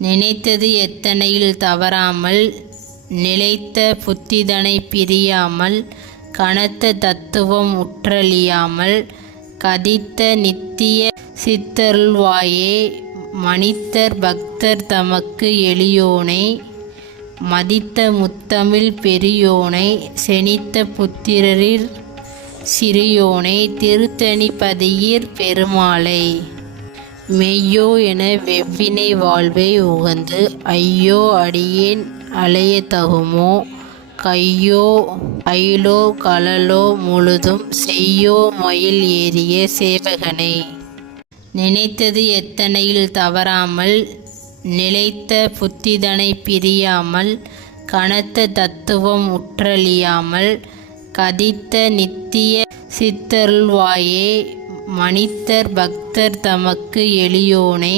நினைத்தது எத்தனையில் தவறாமல் நிலைத்த புத்திதனை பிரியாமல் கனத்த தத்துவம் உற்றழியாமல் கதித்த நித்திய சித்தருள்வாயே மனிதர் பக்தர் தமக்கு எளியோனை மதித்த முத்தமிழ் பெரியோனை செனித்த புத்திரரில் சிறியோனை திருத்தணிப்பதியிர் பெருமாளை. மெய்யோ என வெவ்வினை வாழ்வை உகந்து ஐயோ அடியேன் அலைய தகுமோ? கையோ அயிலோ கலலோ முழுதும் செய்யோ மயில் ஏறிய சேவகனை. நினைத்தது எத்தனையில் தவறாமல் நிலைத்த புத்திதனை பிரியாமல் கனத்த தத்துவம் உற்றழியாமல் கதித்த நித்திய சித்தருள்வாயே மனிதர் பக்தர் தமக்கு எளியோனை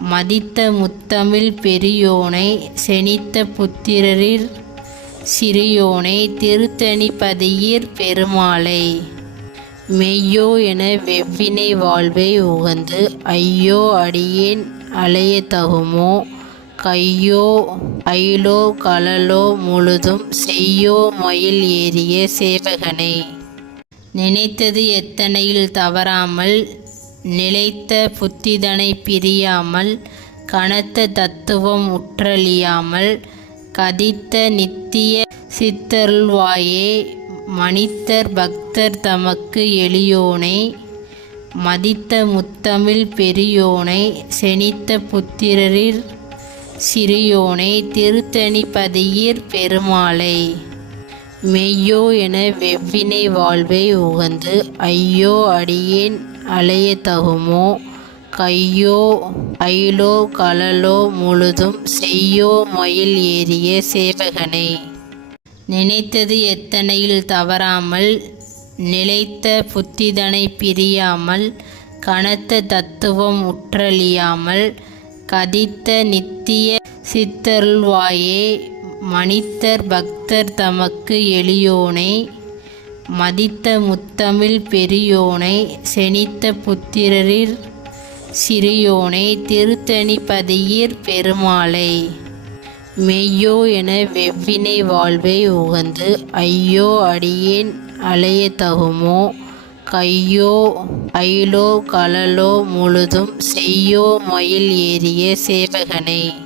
மதித்த முத்தமிழ் பெரியோனை செனித்த புத்திரரில் சிறியோனை திருத்தணிப்பதியிற் பெருமாளை. மெய்யோ என வெவ்வினை வாழ்வை உகந்து ஐயோ அடியேன் அலைய தகுமோ கையோ அயிலோ கலலோ முழுதும் செய்யோ மயில் ஏறிய சேவகனை. நினைத்தது எத்தனையில் தவறாமல் நிலைத்த புத்திதனை பிரியாமல் கனத்த தத்துவம் உற்றழியாமல் கதித்த நித்திய சித்தருள்வாயே மனிதர் பக்தர் தமக்கு எளியோனை மதித்த முத்தமிழ் பெரியோனை செனித்த புத்திரரில் சிறியோனை திருத்தணிப்பதியிர் பெருமாளை. மெய்யோ என வெவ்வினை வாழ்வை உகந்து ஐயோ அடியேன் அலைய தகுமோ கையோ அயிலோ கலலோ முழுதும் செய்யோ மயில் ஏறிய சேவகனை. நினைத்தது எத்தனையில் தவறாமல் நிலைத்த புத்திதனை பிரியாமல் கனத்த தத்துவம் உற்றழியாமல் கதித்த நித்திய சித்தருள்வாயே மனிதர் பக்தர் தமக்கு எளியோனை மதித்த முத்தமிழ் பெரியோனை செனித்த புத்திரரில் சிறியோனை திருத்தணிப்பதியிர் பெருமாளை. மெய்யோ என வெவ்வினை வாழ்வை உகந்து ஐயோ அடியேன் அலைய தகுமோ கையோ அயிலோ கலலோ முழுதும் செய்யோ மயில் ஏறிய சேவகனை.